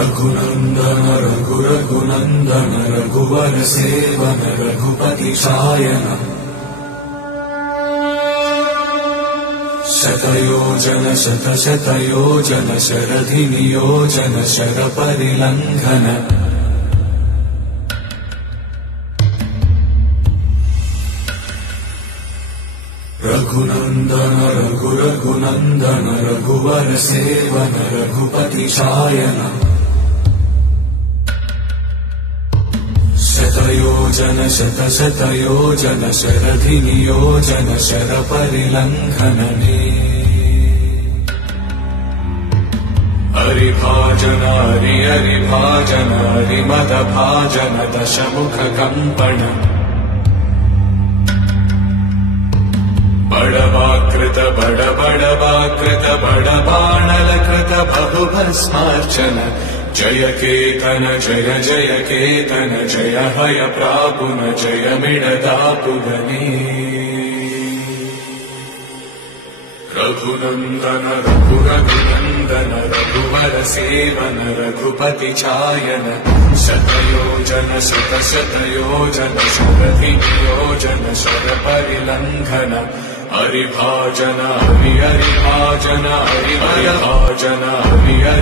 रघुनंदन रघुनंदन रघुवर सेवन रघुपति छायन शतयोजन शतशतयोजन शरधि नियोजन शर परिलंघन रघुनंदन रघुनंदन रघुवर सेवन रघुपति छायन शतयोजन शतशतयोजन शरधि नियोजन शर परिलंघनने हरिभाजन हरिभाजन हरिमद भाजन दशमुख कंपन बड़वाकृत बड़वाकृत बड़बाणलकृत बहुभस्मार्चन जय केतन जय जय केतन जय हय प्रापुन जय मिडदापुगने रघुनंदन रघुनंदन रघुवर सेवन रघुपति छायन शतयोजन शतशतयोजन शरधि नियोजन शर परिलंघन हरिभाजन हरिभाजन हरिभाजन हरिभाजन